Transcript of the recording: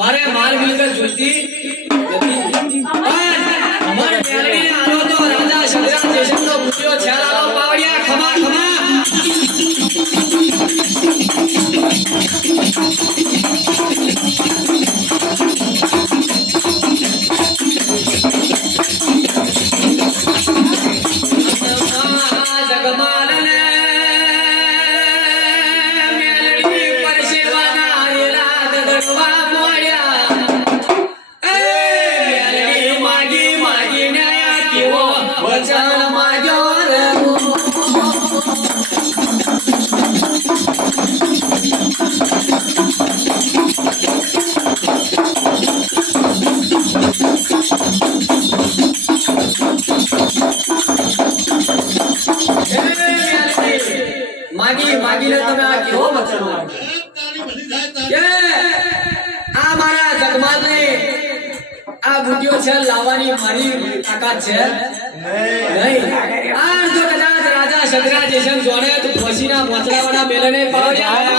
મારે માલ મિલકત જોઈતી નથી પણ અમાર મેલડીને આલો તો રાજા શંકરા જયશંકરનો પૂછ્યો ખ્યાલ આલો પાવડિયા ખમા ખમા માગીને તમે આ કેવો વચન કે આ મારા જગમાલને આ બુદ્ધિઓ છે લાવવાની મારી તાકાત છે નહીં આ જો કદાચ રાજા શંકરા જયશંકર જોડે તો ખોસીના મોચડાવાળા મેલને પાડ્યા